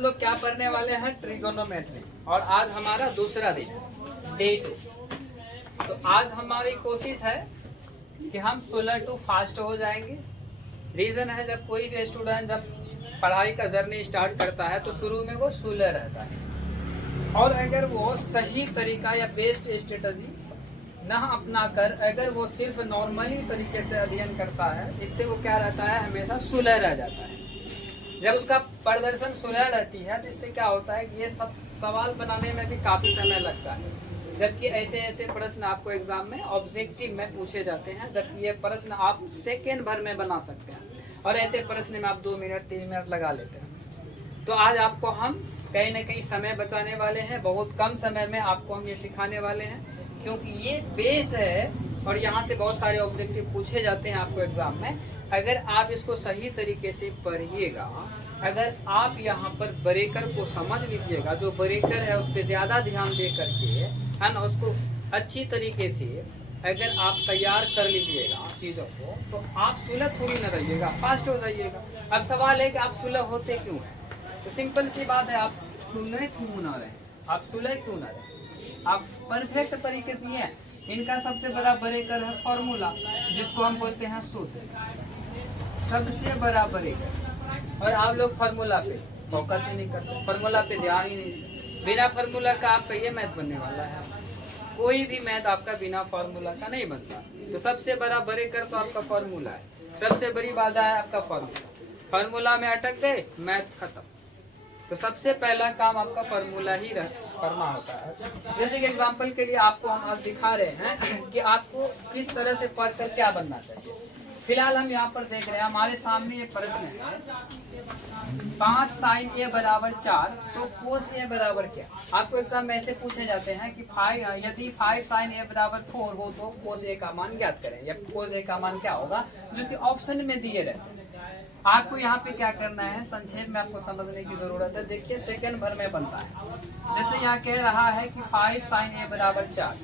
लोग क्या पढ़ने वाले हैं, ट्रिगोनोमेट्री। और आज हमारा दूसरा दिन है, डे 2। तो आज हमारी कोशिश है कि हम 16 टू फास्ट हो जाएंगे। रीज़न है, जब कोई भी स्टूडेंट जब पढ़ाई का जर्नी स्टार्ट करता है तो शुरू में वो 16 रहता है, और अगर वो सही तरीका या बेस्ट स्ट्रेटजी ना अपना कर अगर वो सिर्फ नॉर्मली तरीके से अध्ययन करता है, इससे वो क्या रहता है, हमेशा 16 रह जाता है। जब उसका प्रदर्शन 16 रहती है तो इससे क्या होता है कि ये सब सवाल बनाने में भी काफ़ी समय लगता है, जबकि ऐसे ऐसे प्रश्न आपको एग्जाम में ऑब्जेक्टिव में पूछे जाते हैं, जबकि ये प्रश्न आप सेकेंड भर में बना सकते हैं, और ऐसे प्रश्न में आप 2 मिनट 3 मिनट लगा लेते हैं। तो आज आपको हम कहीं ना कहीं समय बचाने वाले हैं, बहुत कम समय में आपको हम ये सिखाने वाले हैं, क्योंकि ये बेस है और यहाँ से बहुत सारे ऑब्जेक्टिव पूछे जाते हैं आपको एग्जाम में। अगर आप इसको सही तरीके से पढ़िएगा, अगर आप यहाँ पर ब्रेकर को समझ लीजिएगा, जो ब्रेकर है उस पर ज़्यादा ध्यान दे करके है ना, उसको अच्छी तरीके से अगर आप तैयार कर लीजिएगा चीज़ों को, तो आप सुलह थोड़ी न रहिएगा, फास्ट हो जाइएगा। अब सवाल है कि आप सुलह होते क्यों हैं, तो सिंपल सी बात है, आप सुलह क्यों ना रहे, आप सुलह क्यों ना रहे, आप परफेक्ट तरीके से हैं। इनका सबसे बड़ा ब्रेकर है फॉर्मूला, जिसको हम बोलते हैं सूत्र, सबसे बड़ा ब्रेकर। और आप लोग फार्मूला पे फोकस ही नहीं करते, फार्मूला पे ध्यान ही नहीं। बिना फार्मूला का आपका ये मैथ बनने वाला है, कोई भी मैथ आपका बिना फार्मूला का नहीं बनता। तो सबसे बड़ा ब्रेकर तो आपका फार्मूला है, सबसे बड़ी बाधा है आपका फार्मूला। फार्मूला में अटक गए, मैथ खत्म। तो सबसे पहला काम आपका फार्मूला ही करना होता है। जैसे कि एग्जांपल के लिए आपको हम आज दिखा रहे हैं कि आपको किस तरह से पढ़ कर क्या बनना चाहिए। फिलहाल हम यहाँ पर देख रहे हैं, हमारे सामने ये प्रश्न है, 5 sin a बराबर 4, तो cos a बराबर क्या। आपको एग्जाम में ऐसे पूछे जाते हैं कि यदि 5 sin a बराबर 4 हो तो cos a का मान ज्ञात करें, या cos a का मान क्या होगा, जो कि ऑप्शन में दिए रहते हैं। आपको यहाँ पे क्या करना है, संक्षेप में आपको समझने की जरूरत है। देखिए सेकंड भर में बनता है, जैसे यहाँ कह रहा है कि 5 sin a बराबर 4,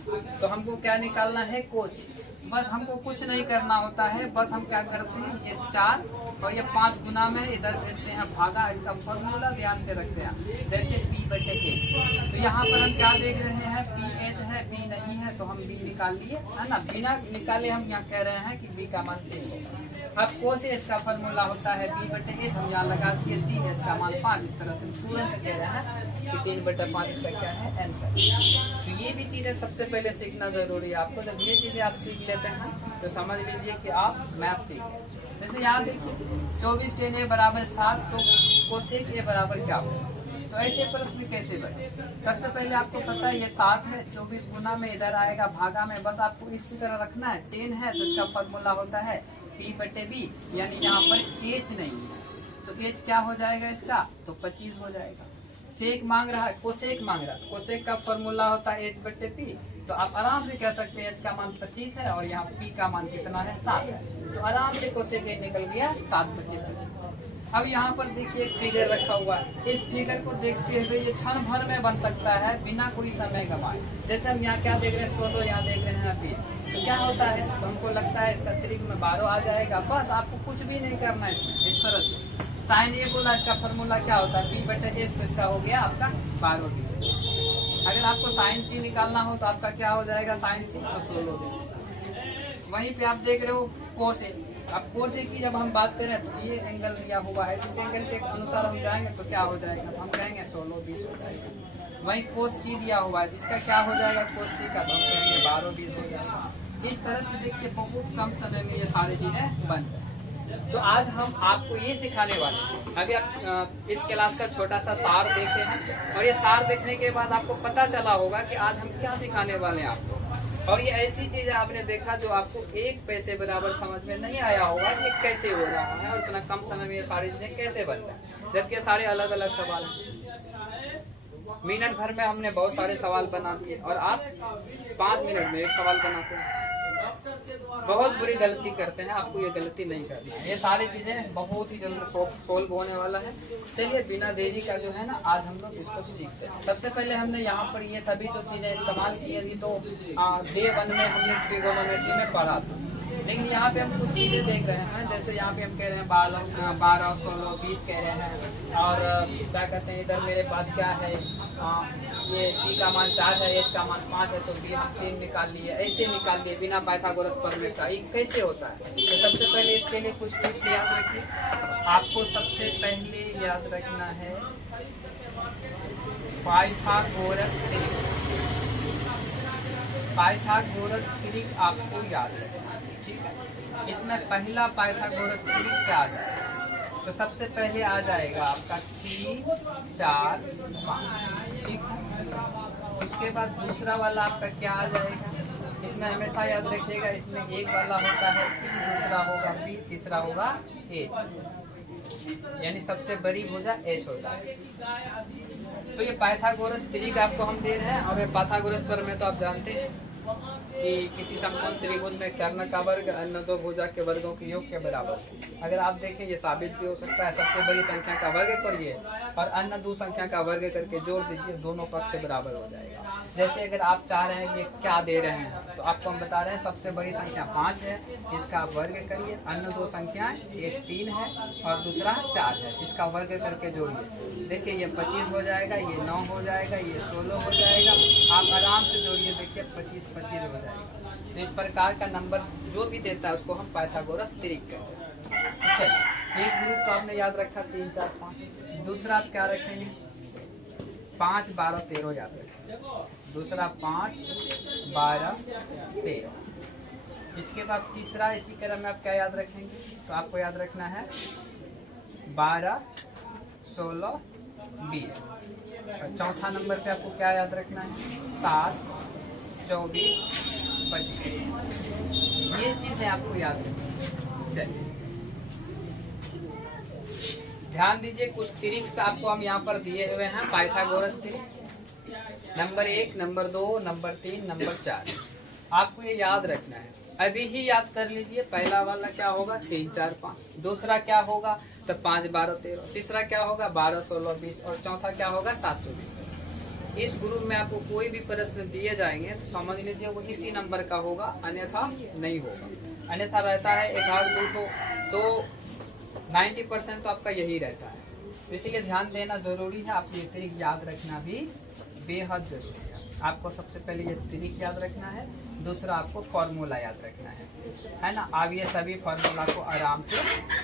तो हमको क्या निकालना है, cos a। बस हमको कुछ नहीं करना होता है, बस हम क्या करते हैं, ये 4 और ये 5 गुना में इधर भेजते हैं भागा। इसका फॉर्मूला ध्यान से रखते हैं, जैसे p/h। तो यहाँ पर हम क्या देख रहे हैं, ph है, b नहीं है, तो हम b निकाल लिए, है ना। बिना निकाले हम यहाँ कह रहे हैं कि b का मान 3 होगा। अब cos a इसका फॉर्मूला होता है b/h, हम यहाँ लगा दिए 3, इसका मान 5। इस तरह से तुरंत कह रहे हैं कि 3/5 इसका क्या है, आंसर। तो ये भी चीज़ें सबसे पहले सीखना जरूरी है आपको। जब ये चीज़ें आप सीख लेते हैं तो समझ लीजिए कि आप मैथ सीख गए। जैसे यहाँ देखिए 24 tan a बराबर 7, तो cosec a बराबर क्या होगा। तो ऐसे प्रश्न कैसे बने, सबसे पहले आपको पता है ये 7 है, 24 गुना में इधर आएगा भागा में, बस आपको इसी तरह रखना है। 10 है तो इसका फॉर्मूला होता है p/b, यानी यहाँ पर h नहीं है, तो h क्या हो जाएगा इसका, तो 25 हो जाएगा। सेक मांग रहा है, कोसेक मांग रहा है, कोसेक का फॉर्मूला होता है h/p, तो आप आराम से कह सकते हैं h का मान 25 है और यहाँ p का मान कितना है, 7 है, तो आराम से कोसेक निकल गया 7/25। अब यहाँ पर देखिए एक फिगर रखा हुआ है, इस फिगर को देखते हुए ये क्षण भर में बन सकता है बिना कोई समय गंवाए। जैसे हम यहाँ क्या देख रहे हैं, 16, यहाँ देख रहे हैं 20, तो क्या होता है, तो हमको लगता है इसका त्रिक में 12 आ जाएगा। बस आपको कुछ भी नहीं करना है इसमें, इस तरह से साइन ए बोला, इसका फॉर्मूला क्या होता है, p/s, तो इसका हो गया आपका 12-20। अगर आपको साइन सी निकालना हो तो आपका क्या हो जाएगा, साइन सी, तो 16-20। वहीं पे आप देख रहे हो cos a। अब cos a की जब हम बात करें तो ये एंगल दिया हुआ है, जिस एंगल के अनुसार हम जाएंगे तो क्या हो जाएगा, तो हम कहेंगे 16-20 हो जाएगा। वहीं cos c दिया हुआ है, जिसका क्या हो जाएगा, cos c का, तो हम कहेंगे 12-20 हो जाएगा। इस तरह से देखिए बहुत कम समय में ये सारी चीज़ें बन जाए। तो आज हम आपको ये सिखाने वाले हैं। अभी आप इस क्लास का छोटा सा सार देखे हैं, और ये सार देखने के बाद आपको पता चला होगा कि आज हम क्या सिखाने वाले हैं आपको। और ये ऐसी चीज़ आपने देखा जो आपको 1 पैसे बराबर समझ में नहीं आया होगा कि कैसे हो रहा है और इतना कम समय में ये सारी चीज़ें कैसे बनता है, जबकि सारे अलग अलग सवाल हैं। मिनट भर में हमने बहुत सारे सवाल बना दिए और आप 5 मिनट में एक सवाल बनाते हैं। बहुत बुरी गलती करते हैं, आपको ये गलती नहीं करना है। ये सारी चीज़ें बहुत ही जल्द सोल्व होने वाला है। चलिए बिना देरी का जो है ना, आज हम लोग इसको सीखते हैं। सबसे पहले हमने यहाँ पर ये सभी जो चीज़ें इस्तेमाल की थी, तो डे 1 में हमने ट्रिगोनोमेट्री में पढ़ा था। लेकिन यहाँ पे हम कुछ चीज़ें देख रहे हैं, जैसे यहाँ पे हम कह रहे हैं 12, 16, 20 कह रहे हैं। और क्या कहते हैं इधर मेरे पास क्या है, ये टी का मान 4 है, एच का मान 5 है, तो बी हम 3 निकाल लिए, ऐसे निकाल लिए बिना पाइथागोरस प्रमेय का। ये कैसे होता है? तो सबसे पहले इसके लिए कुछ टिप्स याद रखिए। आपको सबसे पहले याद रखना है पाइथागोरस त्रिक। पाइथागोरस त्रिक आपको याद रखना है, ठीक है। इसमें पहला पाइथागोरस त्रिक क्या आ जाएगा? तो सबसे पहले आ जाएगा आपका 3, 4, 5, ठीक है। उसके बाद दूसरा वाला आपका क्या आ जाएगा? इसमें हमेशा याद रखिएगा, इसमें एक वाला होता है P, दूसरा होगा P, तीसरा होगा H, यानी सबसे बड़ी भुजा H होता है। तो ये पाइथागोरस त्रिक आपको हम दे रहे हैं। और ये पाइथागोरस प्रमेय तो आप जानते हैं कि किसी समकोण त्रिभुज में कर्ण का वर्ग अन्य दो भुजा के वर्गों के योग के बराबर है। अगर आप देखें ये साबित भी हो सकता है, सबसे बड़ी संख्या का वर्ग करिए और अन्य दो संख्या का वर्ग करके जोड़ दीजिए, दोनों पक्ष बराबर हो जाएगा। जैसे अगर आप चाह रहे हैं ये क्या दे रहे हैं, तो आपको हम बता रहे हैं सबसे बड़ी संख्या 5 है, इसका आप वर्ग करिए, अन्य दो संख्याएं, एक 3 है और दूसरा 4 है, इसका वर्ग करके जोड़िए। देखिए ये 25 हो जाएगा, ये 9 हो जाएगा, ये 16 हो जाएगा। आप आराम से जोड़िए, देखिए 25 25 हो जाएगा। तो इस प्रकार का नंबर जो भी देता है उसको हम पाइथागोरस त्रिक कहते हैं। चलिए, एक ग्रुप तो आपने याद रखा 3, 4, 5। दूसरा आप क्या रखेंगे? 5, 12, 13 याद रखेंगे। दूसरा 5, 12, 13। इसके बाद तीसरा इसी क्रम में आप क्या याद रखेंगे? तो आपको याद रखना है 12, 16, 20। और चौथा नंबर पे आपको क्या याद रखना है? 7, 24, 25। ये चीज़ें आपको याद रखनी। चलिए ध्यान दीजिए, कुछ त्रिक आपको हम यहाँ पर दिए हुए हैं पाइथागोरस त्रिक। नंबर 1, नंबर 2, नंबर 3, नंबर 4 आपको ये याद रखना है। अभी ही याद कर लीजिए। पहला वाला क्या होगा? 3, 4, 5। दूसरा क्या होगा? तो 5, 12, 13। तीसरा क्या होगा? 12, 16, 20। और चौथा क्या होगा? 7, 24, 25। इस ग्रुप में आपको कोई भी प्रश्न दिए जाएंगे तो समझ लीजिए वो इसी नंबर का होगा, अन्यथा नहीं होगा। अन्यथा रहता है 1 आध 2 तो 90% तो आपका यही रहता है। इसलिए ध्यान देना जरूरी है। आपको ये त्रिक याद रखना भी बेहद जरूरी है। आपको सबसे पहले ये त्रिक याद रखना है, दूसरा आपको फॉर्मूला याद रखना है ना। आप ये सभी फार्मूला को आराम से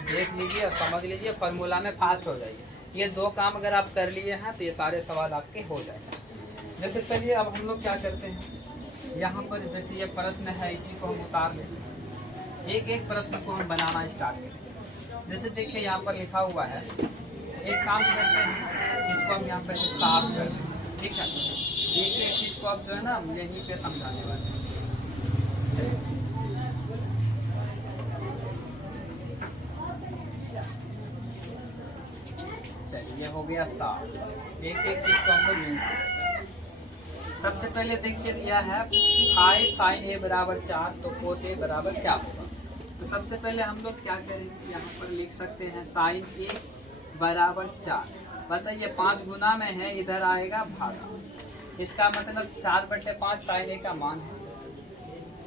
देख लीजिए और समझ लीजिए, फार्मूला में फास्ट हो जाइए। ये 2 काम अगर आप कर लिए हैं तो ये सारे सवाल आपके हो जाएंगे। जैसे चलिए अब हम लोग क्या करते हैं, यहाँ पर जैसे ये प्रश्न है इसी को हम उतार लेते हैं, एक एक प्रश्न को हम बनाना स्टार्ट करते हैं। जैसे देखिए यहाँ पर लिखा हुआ है, एक काम करते हैं इसको हम यहाँ पर साफ कर देते हैं, ठीक है। एक एक चीज़ को अब जो है ना हम यहीं पे समझाने वाले हैं। चलिए ये हो गया साफ। एक एक चीज़ को हम लोग यहीं से सबसे पहले देखिए दिया है 5 sin a बराबर 4, तो cos a बराबर क्या होगा। तो सबसे पहले हम लोग क्या करेंगे, यहाँ पर लिख सकते हैं sin a बराबर 4। बताइए 5 गुना में है, इधर आएगा भागा, इसका मतलब 4/5 sin a का मान है।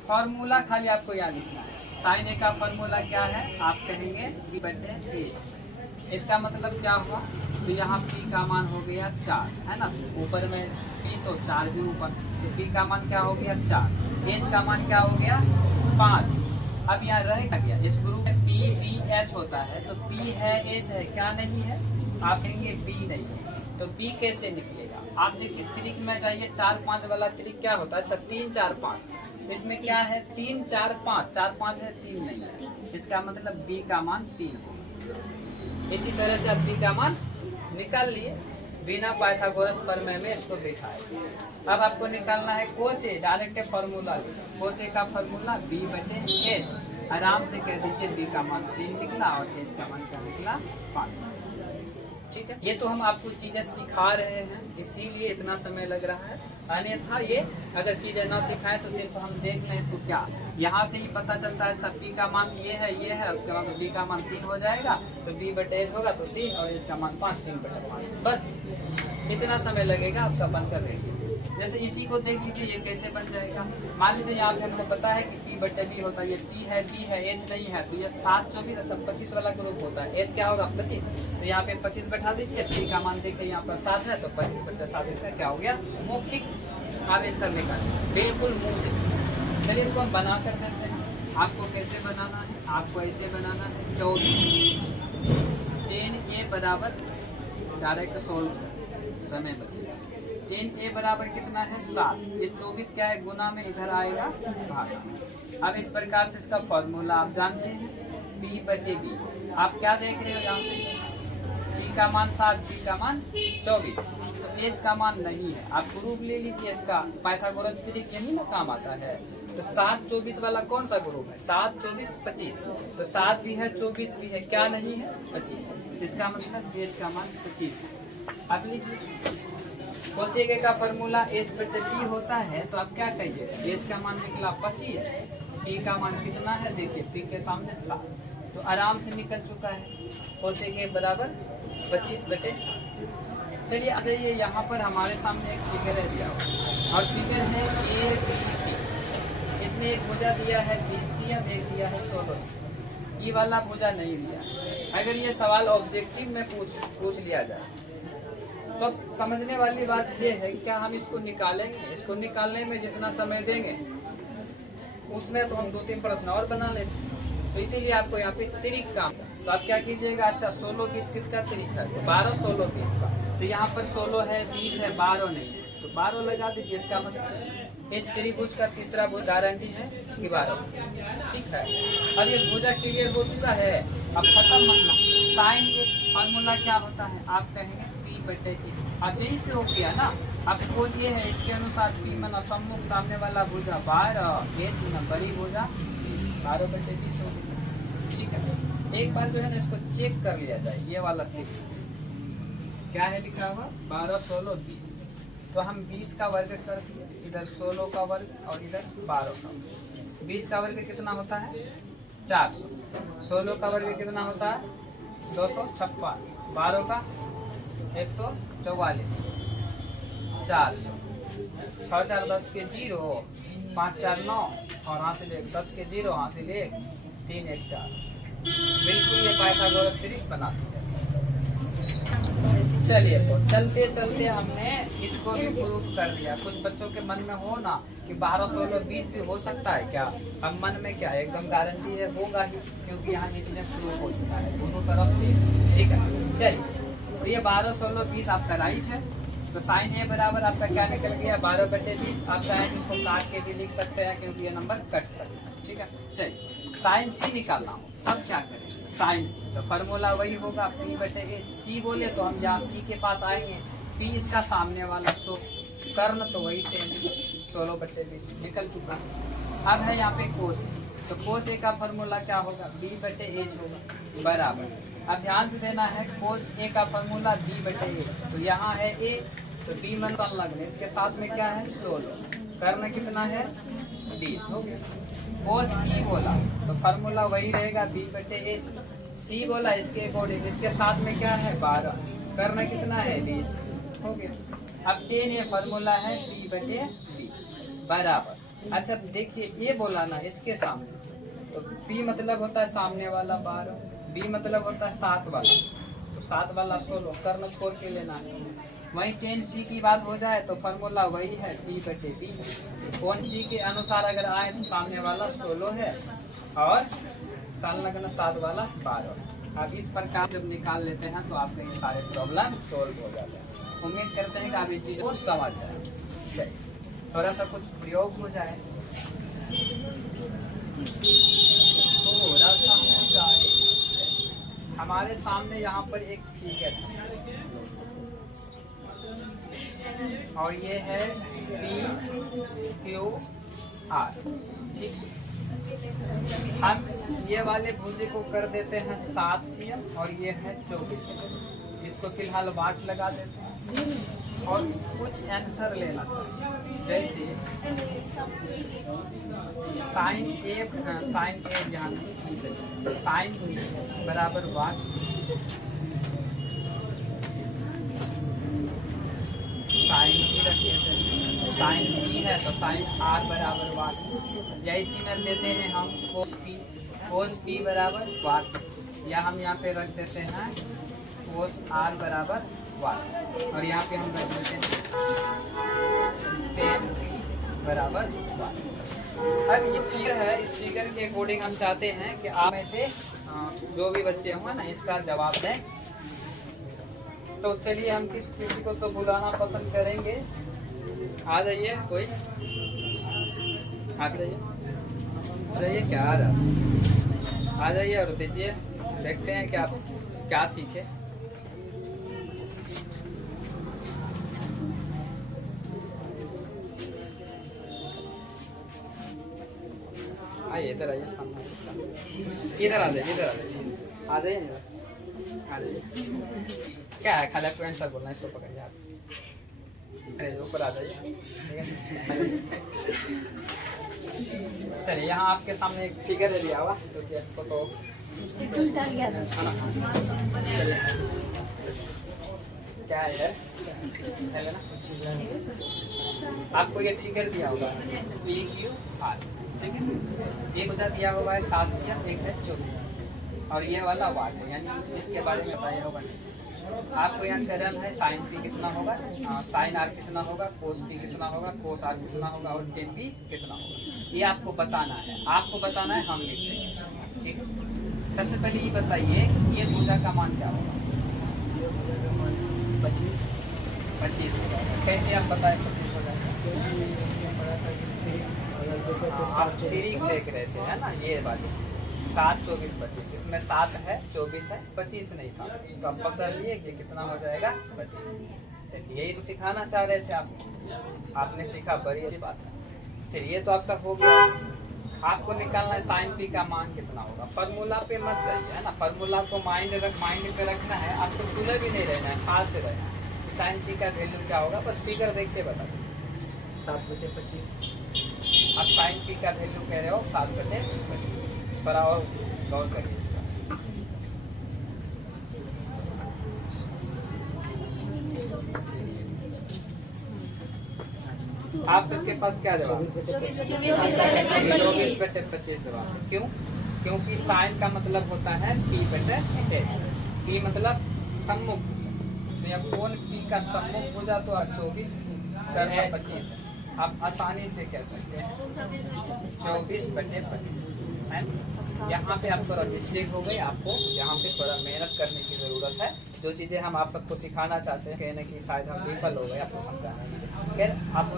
फॉर्मूला खाली आपको यहाँ लिखना है। sin a का फॉर्मूला क्या है? आप कहेंगे b/h। इसका मतलब क्या हुआ? तो यहाँ p का मान हो गया 4, है ना। ऊपर में p तो 4 भी ऊपर, तो p का मान क्या हो गया 4। h का मान क्या हो गया 5। अब यहाँ रह गया, इस ग्रुप में p b h होता है, तो p है h है, क्या नहीं है? आप कहेंगे b नहीं है, तो b कैसे निकलेगा? आप देखिए त्रिक में जाइए, 4, 5 वाला त्रिक क्या होता है? अच्छा 3, 4, 5। इसमें क्या है? 3, 4, 5। 4, 5 है, 3 नहीं है, इसका मतलब b का मान 3 होगा। इसी तरह से आप b का मान निकाल लिए बिना पाइथागोरस प्रमेय में इसको बिठाए। अब आपको निकालना है cos a, direct formula cos a का फार्मूला b/h। आराम से कह दीजिए b का मान 3 निकला और h का मान क्या निकला 5। ठीक है, ये तो हम आपको चीज़ें सिखा रहे हैं, इसीलिए इतना समय लग रहा है। अन्यथा ये अगर चीज़ें ना सिखाएं तो सिर्फ हम देख लें इसको, क्या यहाँ से ही पता चलता है सब p का मान ये है, उसके बाद b का मान 3 हो जाएगा, तो b/h होगा तो 3 और h का मान 5, 3/5। बस इतना समय लगेगा, आपका बनकर रहिए। जैसे इसी को देख लीजिए, ये कैसे बन जाएगा। मान लीजिए यहाँ पे हमको पता है कि p P/B होता है, ये P है, B है, H नहीं है, तो ये 7 24 अच्छा 25 वाला ग्रुप होता है। H क्या होगा 25, तो यहाँ पे 25 बैठा दीजिए। P का मान देखिए यहाँ पर 7 है, तो 25/7 इसका क्या हो गया, मौखिक। आप आंसर निकालिए बिल्कुल मुँह से। चलिए इसको हम बना कर देते हैं। आपको कैसे बनाना है, आपको ऐसे बनाना है। 24 10A बराबर डायरेक्ट सोल्व समय बचेगा। 10A बराबर कितना है 7, ये 24 क्या है गुना में इधर आएगा भागा। अब इस प्रकार से इसका फॉर्मूला आप जानते हैं, P/B। आप क्या देख रहे हो यहाँ पे, P का मान 7, B का मान 24, तो H का मान नहीं है। आप ग्रुप ले लीजिए इसका, पाइथागोरस ट्रिक यही ना काम आता है। तो 7 24 वाला कौन सा ग्रुप है, 7 24 25, तो 7 भी है 24 भी है, क्या नहीं है 25, इसका मतलब H का मान 25 है। अब लीजिए कोसेक का फॉर्मूला H/P होता है, तो आप क्या कहिए, H का मान निकला 25, P का मान कितना है देखिए, P के सामने 7, तो आराम से निकल चुका है कोसेक बराबर 25/7। चलिए आ जाइए, यहाँ पर हमारे सामने एक फिगर है दिया हुआ, और फिगर है ABC। इसमें एक भुजा दिया है BCM, एक दिया है 16C। ये वाला भुजा नहीं दिया। अगर ये सवाल ऑब्जेक्टिव में पूछ लिया जाए तो अब समझने वाली बात ये है, क्या हम इसको निकालेंगे, इसको निकालने में जितना समय देंगे उसमें तो हम 2-3 प्रश्न और बना लेते। तो इसीलिए आपको यहाँ पे त्रिक काम, तो आप क्या कीजिएगा, अच्छा 16 20 किसका त्रिक है, तो 12 16 20 का, तो यहाँ पर 16 है 20 है 12 नहीं है, तो 12 लगा दीजिए। इसका मतलब इस त्रिभुज का तीसरा भुज गारंटी है कि 12, ठीक है। अब ये भुजा क्लियर हो चुका है, अब खत्म मतलब साइन के फॉर्मूला क्या होता है, आप कहेंगे P/E। अब यही से हो गया ना, अब खोल ये है, इसके अनुसार P मना सम्मुख सामने वाला भुजा 12, H मना बड़ी भुजा 20, 12/20 हो गया, ठीक है। एक बार जो है ना इसको चेक कर लिया जाए, ये वाला क्या है लिखा हुआ 12 16 20, तो हम 20 का वर्ग कर दिए, इधर 16 का वर्ग और इधर 12 का वर्ग। 20 का वर्ग कितना होता है 400, 16 का वर्ग कितना होता है 256, 12 का 144, 400, 6 4 10 के 0, 5 4 9 और हासिल 1, 10 के 0 हासिल 1, 3 1 4। बिल्कुल ये पाइथागोरस त्रिक बनाती है। चलिए तो चलते चलते हमने इसको भी प्रूफ कर दिया। कुछ बच्चों के मन में हो ना कि 12 16 20 भी हो सकता है क्या, अब मन में क्या एकदम गारंटी है होगा ही, क्योंकि यहाँ ये चीज़ें प्रूफ हो चुका है दोनों तरफ से, ठीक है। चलिए तो ये 12 16 20 आपका राइट है, तो साइन ए बराबर आपका क्या निकल गया 12/20। आप चाहें इसको काट के भी लिख सकते हैं क्योंकि ये नंबर कट सकता है, ठीक है। चलिए साइन सी निकालना हो, अब क्या करें साइन सी, तो फार्मूला वही होगा P/A। सी बोले तो हम यहाँ सी के पास आएंगे, P इसका सामने वाला, सो कर्ण तो वही सेम 16/20 निकल चुका है। अब है यहाँ पे कोस, तो कोस ए का फार्मूला क्या होगा B/H होगा बराबर। अब ध्यान से देना है, कोस ए का फार्मूला B/H, तो यहाँ है A, तो B मन संलग्न, इसके साथ में क्या है 16, कर्ण कितना है 20 हो गया। कोस सी बोला तो फार्मूला वही रहेगा B/H। सी बोला इसके अकॉर्डिंग, इसके साथ में क्या है 12, कर्ण कितना है 20 हो गया। अब 10 ये फार्मूला है P/B बराबर। अच्छा देखिए ये बोला ना इसके सामने, तो P मतलब होता है सामने वाला 12, B मतलब होता है 7 वाला, तो 7 वाला 16, कर्ण छोड़ के लेना है। वहीं 10C की बात हो जाए तो फार्मूला वही है P/B। कौन सी के अनुसार अगर आए तो सामने वाला 16 है और संलग्न 7 वाला 12। अब इस प्रकार जब निकाल लेते हैं तो आपके ये सारे प्रॉब्लम सोल्व हो जाते हैं। उम्मीद करते हैं कि आप ये चीज़ को समझ जाए। चलिए थोड़ा सा कुछ प्रयोग हो जाए, थोड़ा सा हो जाए। हमारे सामने यहाँ पर एक फिगर है और ये है PQR, ठीक। हम ये वाले भुजे को कर देते हैं 7 cm और ये है 24 cm। इसको फिलहाल वाट लगा देते हैं और कुछ आंसर लेना चाहिए, जैसे साइन ए यहाँ कीजिए, साइन ए बराबर वाट, साइन भी रखिए, साइन पी है तो साइन आर बराबर वाट, या इसी में देते हैं हम कोस पी बराबर वाट, या हम यहाँ पे रख देते हैं कोस आर बराबर वाट, और यहाँ पे हम रख देते हैं टेन पी बराबर वाट। अब ये फिगर है, इस फिगर के अकॉर्डिंग हम चाहते हैं कि आप में से जो भी बच्चे होंगे ना इसका जवाब दें। तो चलिए हम किसी को तो बुलाना पसंद करेंगे। आ जाइए कोई, आ जाइए क्या आ जाइए और दीजिए, देखते हैं कि आप क्या सीखे। आइए इधर आइए, सामने इधर आ जाइए, इधर आ जाइए, आ जाइए। क्या है, खाली आपको आंसर बोलना है, इसको पकड़िए आप, अरे ऊपर आ जाइए। चलिए यहाँ आपके सामने एक फिगर दे दिया हुआ, क्योंकि आपको तो क्या है ना, आपको ये फिगर दिया होगा PQR, ठीक है। एक उधर दिया हुआ है 7 या एक है 24, और ये वाला वाट है, यानी इसके बारे में बताया होगा। आपको यहाँ करना है साइन पी कितना होगा, साइन आर कितना होगा, कोस पी कितना होगा, कोस आर कितना होगा, और टेन पी कितना होगा, ये आपको बताना है। आपको बताना है, हम लिख देंगे, ठीक। सबसे पहले ये बताइए, ये भुजा का मान क्या होगा? 25 होगा। कैसे आप बताएं 25 होगा? आप तिरिक देख रहे थे, है ना, ये वाली 7, 24, 25, इसमें 7 है, 24 है, 25 नहीं था, तो आप पकड़ लिए कि कितना हो जाएगा 25। चलिए यही तो सिखाना चाह रहे थे आपने सीखा, बड़ी अच्छी बात है। चलिए तो आपका हो गया। आपको निकालना है साइन पी का मान कितना होगा। फार्मूला पे मत जाइए, है ना, फार्मूला को माइंड पे रखना है, आपको सुलह भी नहीं रहना है, फास्ट रहना है। साइन पी का वैल्यू क्या होगा, बस फिगर देख के बता दो। 7/25। आप साइन पी का वैल्यू कह रहे हो 7/25, थोड़ा और गौर करिए इसका। आप सबके पास क्या जवाब? 24/25 जवाब। क्यों? क्योंकि साइन का मतलब होता है P/H। P मतलब सम्मुख भुजा, तो यह कोण P का सम्मुख भुजा तो 24 कर्म 25 है। आप आसानी से कह सकते हैं 24/25 है। यहाँ पे आप थोड़ा मिस्टेक हो गई, आपको यहाँ पे थोड़ा मेहनत करने की ज़रूरत है। जो चीज़ें हम आप सबको सिखाना चाहते हैं, कहने की शायद हम विफल हो गए आपको समझाने में। खैर आप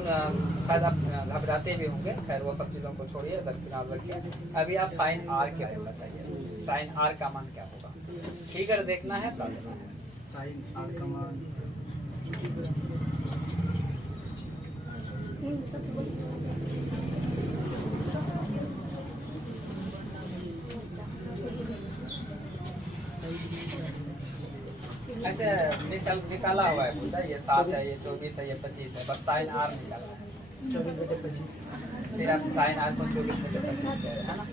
शायद आप घबराते भी होंगे, खैर वो सब चीज़ों को छोड़िए, दरकिनार रखिए। अभी आप साइन आर क्या है बताइए, साइन आर का मान क्या होगा? फिगर देखना है, बता देना है। साइन आर का मान ऐसे निकाला हुआ है पूरा, ये 7 है, ये 24 है, ये 25 है, बस साइन आर निकाला है 24/25। फिर आप साइन आर को 24/25 कह रहे हैं ना।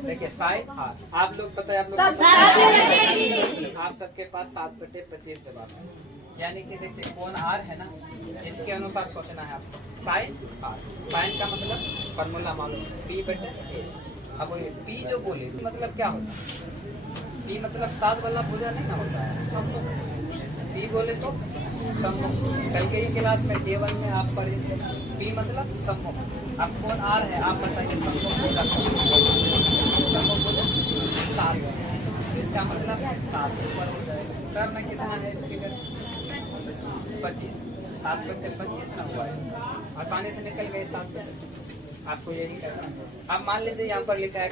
देखिए साइन आर, आप लोग पता है, आप सबके पास 7/25 जवाब है। यानी कि देखिए कौन आर है ना, इसके अनुसार सोचना है आपको। साइन आर, साइन का मतलब फॉर्मूला मालूम है P/H। अब बोलिए P जो बोले मतलब क्या होता है? P मतलब 7 वाला भुजा नहीं ना होता है, सम्मुख। P बोले तो सम्मुख। कल के ही क्लास में D1 में आप पढ़े थे, P मतलब सम्मुख। अब कौन आर है, आप बताइए सम्मुख भुजा, सम्मुख भुजा 7, इसका मतलब 7 ऊपर हो जाएगा। करना कितना है इस फिगर? 25, 7/25 ना हुआ है, आसानी से निकल गए 7/25। आपको यही करना है। अब मान लीजिए यहाँ पर लिखा है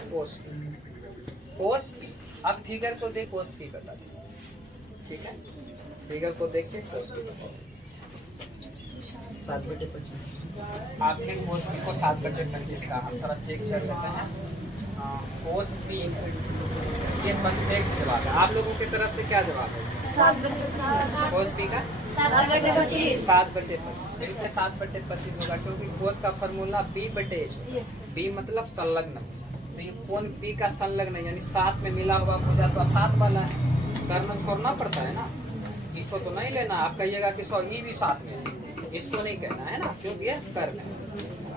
कोस पी। अब फिगर को देख कोस पी बता दे, ठीक है, फिगर को देख के कोस पी बता दे। 7/25। आपने कोस पी को 7/25 का हम थोड़ा चेक कर लेते हैं। कोस पी ये परफेक्ट जवाब है। आप लोगों की तरफ से क्या जवाब है इसका? कोस पी का 7/25। 7/25 होगा, क्योंकि कोस का फॉर्मूला B/H। B मतलब संलग्न, तो ये कोण P का संलग्न है, यानी 7 में मिला हुआ भुजा तो 7 वाला है। कर्म छोड़ना पड़ता है ना, पीछो तो नहीं लेना। आप कहिएगा कि सर ये भी 7 में, इसको नहीं कहना है ना, क्योंकि ये कर्ण है।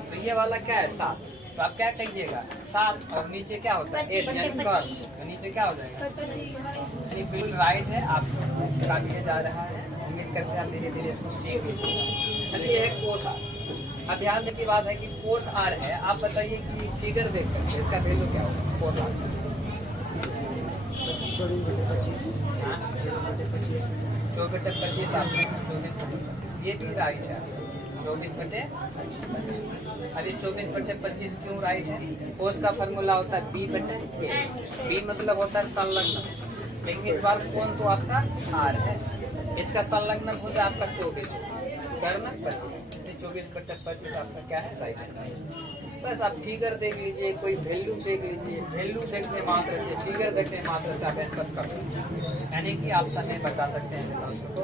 तो ये वाला क्या है 7, तो आप क्या कहिएगा 7 और नीचे क्या होता है 8 यानी कर्ण, तो नीचे क्या हो जाएगा यानी बिल्कुल राइट है। आप का दिया जा रहा है, उम्मीद करते हैं आप धीरे धीरे इसको सीख लीजिएगा। अच्छा ये है कोस आर। अब ध्यान देने की बात है कि कोस आर है, आप बताइए कि फिगर देख करके इसका वैल्यू क्या होगा कोस आर से 24/25 24/25 आपने 24/25 ये भी राइट है 24/25। अब ये 24/25 क्यों राइट है? कोस का फॉर्मूला होता है B/A। B मतलब होता है संलग्न, लेकिन इस बार कौन तो आपका आर है, इसका संलग्न हो जाए आपका 24 कर्ण 25, 24/25 आपका क्या है राइट आंसर। बस आप फिगर देख लीजिए, कोई वैल्यू देख लीजिए, वैल्यू देखने मात्र से, फिगर देखने मात्र से आप आंसर कर सकते हैं, यानी कि आप समय बचा सकते हैं ऐसे प्रश्न को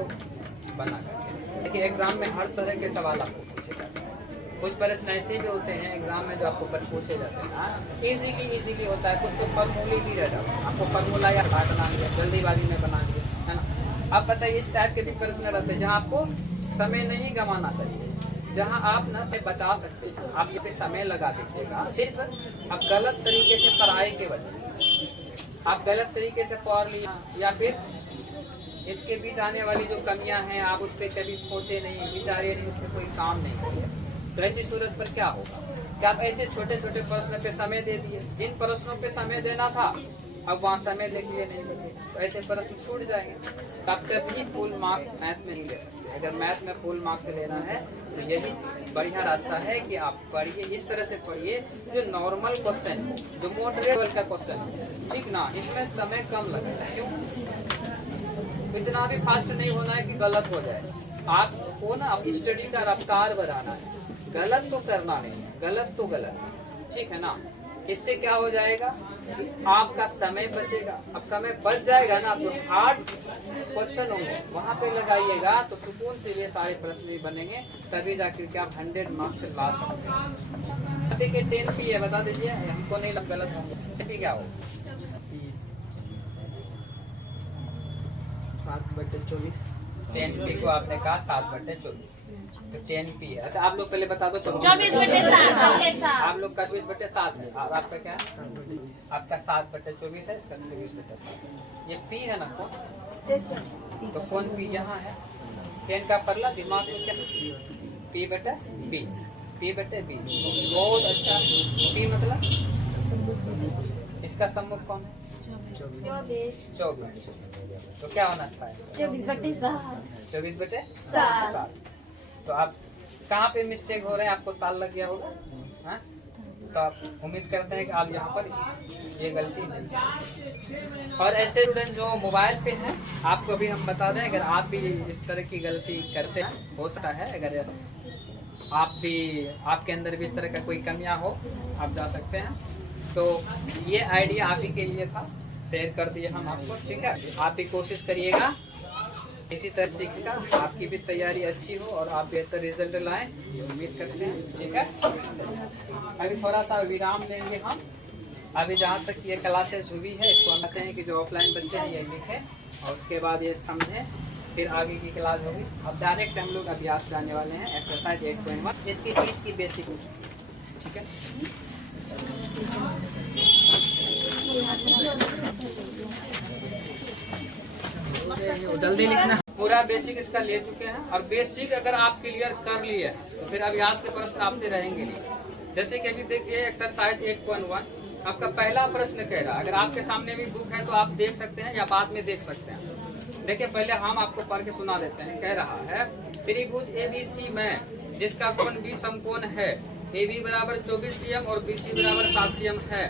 बना करके। देखिए एग्जाम में हर तरह के सवाल आपको पूछे जाते हैं, कुछ प्रश्न ऐसे भी होते हैं एग्जाम में जो आपको पूछे जाते हैं इजीली होता है, कुछ तो फॉर्मूले ही रह जाता है, आपको फार्मूला या हार्ड बना लिया, जल्दीबाजी में बना लिया, है ना। आप बताइए इस टाइप के भी प्रश्न रहते हैं जहाँ आपको समय नहीं गंवाना चाहिए, जहाँ आप न से बचा सकते हैं, आप ये पे समय लगा दीजिएगा। सिर्फ आप गलत तरीके से पढ़ाई के वजह से आप गलत तरीके से पढ़ लिया, या फिर इसके बीच आने वाली जो कमियां हैं आप उस पर कभी सोचे नहीं, विचारे नहीं, उसमें कोई काम नहीं किया, तो ऐसी सूरत पर क्या होगा कि आप ऐसे छोटे छोटे प्रश्न पे समय दे दिए, जिन प्रश्नों पे समय देना था अब वहाँ समय देने के लिए नहीं बचे, तो ऐसे प्रश्न छूट जाएंगे। तो आप कभी फुल मार्क्स मैथ में नहीं ले सकते। अगर मैथ में फुल मार्क्स लेना है तो यही बढ़िया रास्ता है कि आप पढ़िए, इस तरह से पढ़िए जो नॉर्मल क्वेश्चन हो, जो मॉडरेट लेवल का क्वेश्चन हो, ठीक ना, इसमें समय कम लगेगा। क्यों? इतना भी फास्ट नहीं होना है कि गलत हो जाए, आपको ना अपनी स्टडी का रफ्तार बढ़ाना है, गलत तो करना नहीं है, गलत तो गलत, ठीक है ना। इससे क्या हो जाएगा आपका समय बचेगा। अब समय बच जाएगा ना, तो हार्ड क्वेश्चन होंगे वहाँ पे लगाइएगा तो सुकून से ये सारे प्रश्न भी बनेंगे, तभी जाकर के आप 100 मार्क्स से ला सकते हैं। देखिए 10 पी है, बता दीजिए हमको नहीं लग गलत होंगे, ठीक क्या हो 7/24 10 पी को आपने कहा 7/24, तो 10 पी है। अच्छा आप लोग पहले बता दो 24/7 आप लोग का 24/7 है, और आपका क्या है? आपका 7/24 है, इसका 24/7। ये पी है ना कौन, तो कौन पी यहाँ है? 10 का पल्ला दिमाग में क्या P/B, P/B, बहुत अच्छा। P मतलब इसका सम्मुख कौन है? 24, तो क्या होना चाहिए? 24/7। तो आप कहाँ पे मिस्टेक हो रहे हैं, आपको ताल लग गया होगा, हाँ? तो आप उम्मीद करते हैं कि आप यहाँ पर ये गलती नहीं। और ऐसे स्टूडेंट जो मोबाइल पे हैं आपको भी हम बता दें, अगर आप भी इस तरह की गलती करते हैं, हो सकता है अगर आप भी आपके अंदर भी इस तरह का कोई कमियां हो, आप जा सकते हैं। तो ये आइडिया आप ही के लिए था, शेयर कर दिए हम आपको, ठीक है। आप भी कोशिश करिएगा इसी तरह सीखना, आपकी भी तैयारी अच्छी हो और आप बेहतर रिजल्ट लाएं, ये उम्मीद करते हैं, ठीक है। अभी थोड़ा सा विराम लेंगे हम। अभी जहाँ तक ये क्लासेस हुई है इसको हम कहते हैं कि जो ऑफलाइन बच्चे हैं ये लिखें और उसके बाद ये समझें, फिर आगे की क्लास होगी। अब डायरेक्ट हम लोग अभ्यास जाने वाले हैं, एक्सरसाइज 8.1, इसकी चीज़ की बेसिक हो चुकी है, ठीक है। जल्दी लिखना, पूरा बेसिक इसका ले चुके हैं, और बेसिक अगर आप क्लियर कर लिए तो फिर अभ्यास के प्रश्न आपसे रहेंगे नहीं। जैसे कि अभी देखिए एक्सरसाइज 8.1 आपका पहला प्रश्न कह रहा है, अगर आपके सामने भी बुक है तो आप देख सकते हैं या बाद में देख सकते हैं। देखिए पहले हम आपको पढ़ के सुना देते हैं। कह रहा है त्रिभुज ABC में जिसका कोण B समकोण है, AB बराबर 24 cm और BC बराबर 7 cm है,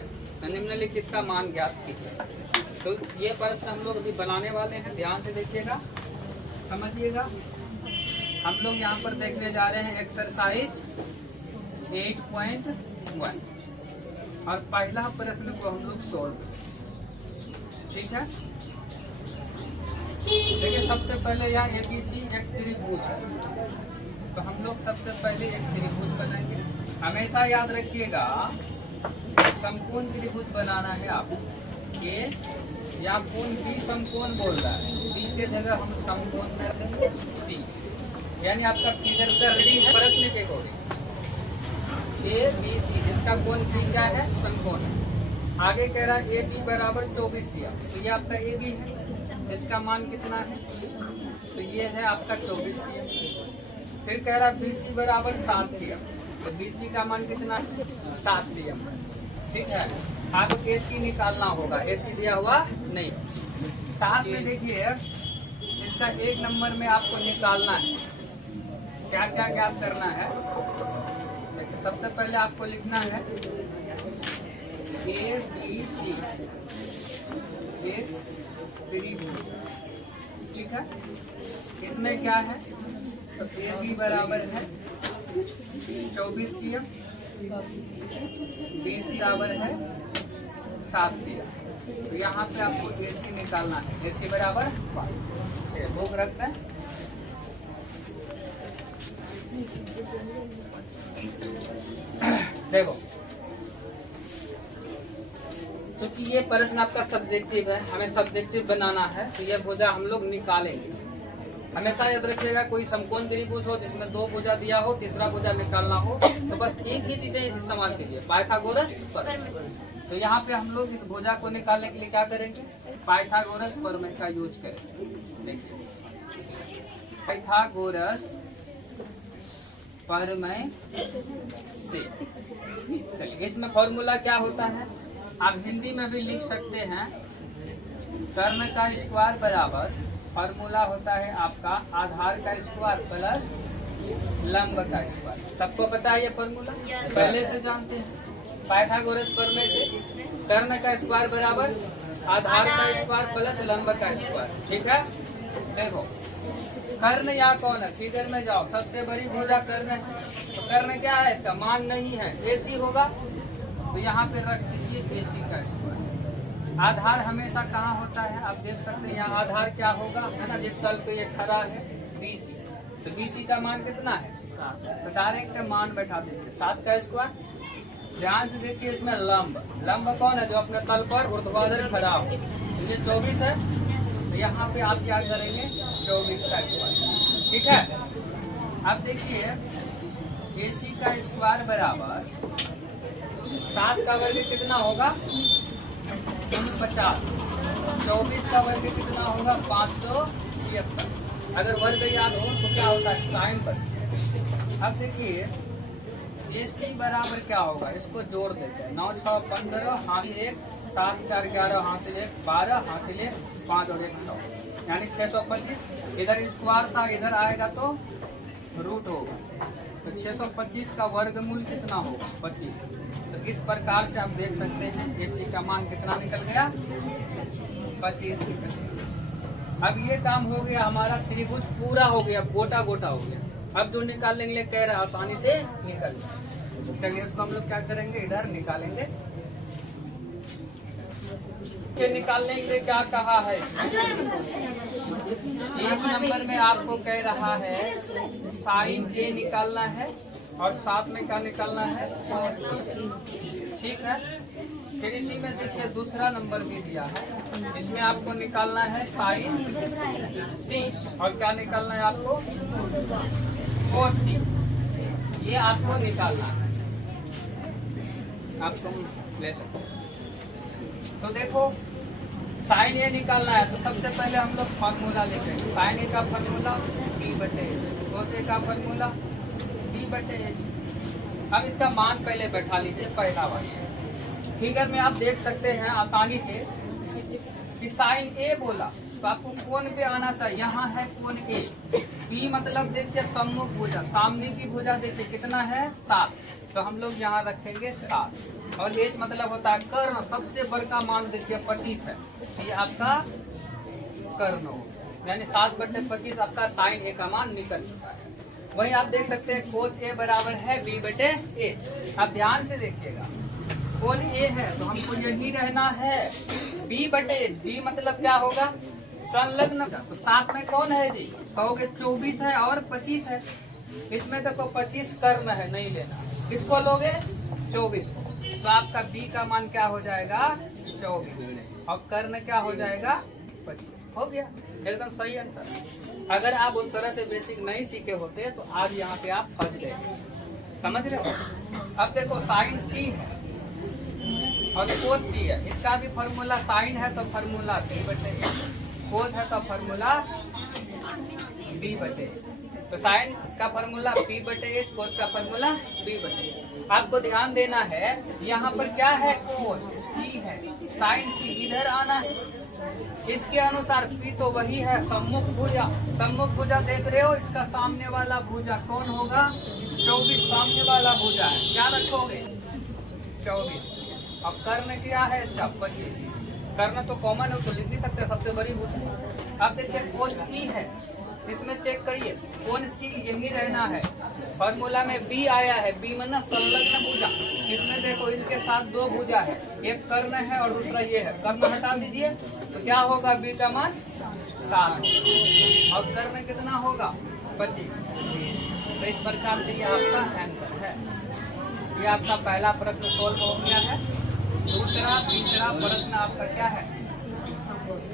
निम्नलिखित का मान ज्ञात कीजिए। तो ये प्रश्न हम लोग अभी बनाने वाले हैं, ध्यान से देखिएगा, समझिएगा। हम लोग यहाँ पर देखने जा रहे हैं एक्सरसाइज 8.1 और पहला प्रश्न को हम लोग सोल्व, ठीक है। देखिए सबसे पहले यहाँ ABC एक त्रिभुज है, तो हम लोग सबसे पहले एक त्रिभुज बनाएंगे। हमेशा याद रखिएगा समकोण त्रिभुज बनाना है आपको। ये या कोण B समकोण बोल रहा है, B के जगह हम समकोण में रखेंगे C, यानी आपका फिगर का रेडी है प्रश्न के अकॉर्डिंग। ए बी सी इसका कोण क्या है? समकोण है। आगे कह रहा है ए बी बराबर 24 CM, तो ये आपका ए बी है, इसका मान कितना है? तो ये है आपका 24 CM। फिर कह रहा बी सी बराबर 7 CM, तो बी सी का मान कितना है? 7 CM। ठीक है, आपको ए सी निकालना होगा, ए सी दिया हुआ नहीं। साथ में देखिए इसका 1 नंबर में आपको निकालना है, क्या क्या ज्ञात करना है। सबसे पहले आपको लिखना है ए बी सी एक त्रिभुज। ठीक है, इसमें क्या है? तो ए बी बराबर है 24 CM, बी सी बराबर है 7 CM। तो यहाँ पे आपको ए सी निकालना है, ए सी बराबर 5। बुक रखते हैं। देखो क्योंकि ये प्रश्न आपका सब्जेक्टिव है, हमें सब्जेक्टिव बनाना है, तो ये भुजा हम लोग निकालेंगे। हमेशा याद रखिएगा कोई समकोण त्रिभुज हो जिसमें 2 भुजा दिया हो, तीसरा भुजा निकालना हो, तो बस एक ही चीजें इस्तेमाल कीजिए, पाइथागोरस प्रमेय। तो यहाँ पे हम लोग इस भुजा को निकालने के लिए क्या करेंगे? पाइथागोरस प्रमेय का यूज करेंगे। देखिए पाइथागोरस प्रमेय से, चलिए इसमें फॉर्मूला क्या होता है आप हिंदी में भी लिख सकते हैं। कर्ण का स्क्वायर बराबर, फॉर्मूला होता है आपका आधार का स्क्वायर प्लस लंब का स्क्वायर। सबको पता है ये फॉर्मूला, पहले से जानते हैं। पाइथागोरस प्रमेय से कर्ण का स्क्वायर बराबर आधार का स्क्वायर प्लस लंब का स्क्वायर। ठीक है, देखो कर्ण या कौन है? फिगर में जाओ, सबसे बड़ी भुजा कर्ण है, तो कर्ण क्या है? इसका मान नहीं है, AC होगा, तो यहाँ पे रख दीजिए AC का स्क्वायर। आधार हमेशा कहाँ होता है? आप देख सकते हैं यहाँ आधार क्या होगा, है ना, जिस तल पे ये खड़ा है BC, तो BC का मान कितना है? तो डायरेक्ट मान बैठा दीजिए 7 का स्क्वायर। ध्यान से देखिए इसमें लंब, लंब कौन है? जो अपने तल पर ऊर्ध्वाधर खड़ा हो, तो ये 24 है, तो यहाँ पे आप क्या करेंगे? 24 का स्क्वायर। ठीक है, अब देखिए AC का स्क्वायर बराबर 7 का वर्ग कितना होगा? 49। 24 का वर्ग कितना होगा? 576। अगर वर्ग याद हो तो क्या होता है? साइन बचता है। अब देखिए AC बराबर क्या होगा? इसको जोड़ देते हैं, 9 6 15 हासिल 1 7 4 11 हासिल 1 12 हासिल 1 5 और 1 6, यानी 625। इधर स्क्वायर था, इधर आएगा तो रूट होगा, तो 625 का वर्गमूल कितना होगा? 25। तो इस प्रकार से आप देख सकते हैं AC का मान कितना निकल गया? 25 निकल गया। अब ये काम हो गया हमारा, त्रिभुज पूरा हो गया, गोटा गोटा हो गया। अब जो निकालने के लिए कह रहा है आसानी से निकल जाए। चलिए इसको हम लोग क्या करेंगे? इधर निकालेंगे। के निकालने के लिए क्या कहा है? 1 नंबर में आपको कह रहा है साइन A निकालना है, और साथ में क्या निकालना है? cos A। ठीक है, फिर इसी में देखिए दूसरा नंबर भी दिया है, इसमें आपको निकालना है साइन C, और क्या निकालना है आपको? cos C। ये आपको निकालना है, आप तुम ले सकते हो। तो देखो साइन A निकालना है, तो सबसे पहले हम लोग फार्मूला लिखेंगे। साइन A का फार्मूला B/H, cos A का फार्मूला B/H। अब इसका मान पहले बैठा लीजिए, पहला वाला। फिगर में आप देख सकते हैं आसानी से कि साइन A बोला तो आपको कोण पे आना चाहिए, यहाँ है कोण A। B मतलब देखिए सम्मुख भुजा, सामने की भुजा देखिए कितना है? 7, तो हम लोग यहाँ रखेंगे 7। और H मतलब होता है कर्ण, सबसे बड़का मान देखिए 25 है, ये आपका कर्ण हो, यानी 7/25 आपका साइन A का मान निकल चुका है। वहीं आप देख सकते हैं cos A बराबर है B/A। अब ध्यान से देखिएगा, कोण A है तो हमको यही रहना है B/H। B मतलब क्या होगा? संलग्न। तो साथ में कौन है जी? कहोगे 24 है और 25 है, इसमें देखो 25 कर्ण है, नहीं लेना। किसको लोगे? 24 को। तो आपका B का मान क्या हो जाएगा? 24। और कर्ण क्या हो जाएगा 25। हो गया, एकदम सही आंसर। अगर आप उस तरह से बेसिक नहीं सीखे होते तो आज यहाँ पे आप फंस गए। समझ रहे हो? अब देखो साइन सी है और कोस सी है, इसका भी फॉर्मूला साइन है तो फॉर्मूला b/a, कोस है तो फॉर्मूला b/a। तो साइन का फॉर्मूला b/h, कोस का फॉर्मूला b/h। आपको ध्यान देना है यहाँ पर क्या है, कोण सी है, साइन सी इधर आना है। इसके अनुसार p तो वही है, सम्मुख भुजा। सम्मुख भुजा देख रहे हो, इसका सामने वाला भुजा कौन होगा 24, सामने वाला भुजा है, क्या रखोगे 24। अब कर्ण क्या है इसका 25। कर्ण तो कॉमन है तो लिख नहीं सकते, सबसे बड़ी भुजा। अब देखिए कोस सी है, इसमें चेक करिए कौन सी यही रहना है। फॉर्मूला में b आया है, b मतलब संलग्न भुजा। इसमें देखो इनके साथ दो भुजा है, एक कर्ण है और दूसरा ये है। कर्ण हटा दीजिए तो क्या होगा, b का मान 7 और कर्ण कितना होगा 25। तो इस प्रकार से ये आपका आंसर है। ये आपका पहला प्रश्न सोल्व हो गया है। दूसरा तीसरा प्रश्न आपका क्या है,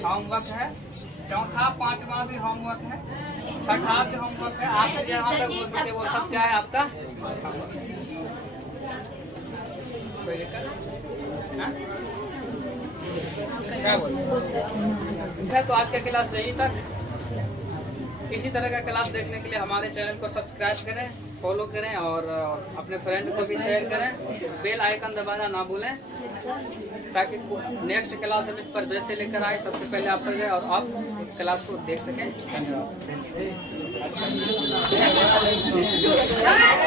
होमवर्क है। चौथा पांचवा भी होमवर्क है, छठा भी होमवर्क है। आप जहाँ तक हो सके वो सब क्या है आपका होमवर्क। कोई दिक्कत? हाँ? क्या बोलते? तो आज का क्लास यहीं तक। इसी तरह का क्लास देखने के लिए हमारे चैनल को सब्सक्राइब करें, फॉलो करें और अपने फ्रेंड को भी शेयर करें। बेल आइकन दबाना ना भूलें ताकि नेक्स्ट क्लास हम इस पर जैसे लेकर आए सबसे पहले आप तक जाए और आप उस क्लास को देख सकें। धन्यवाद।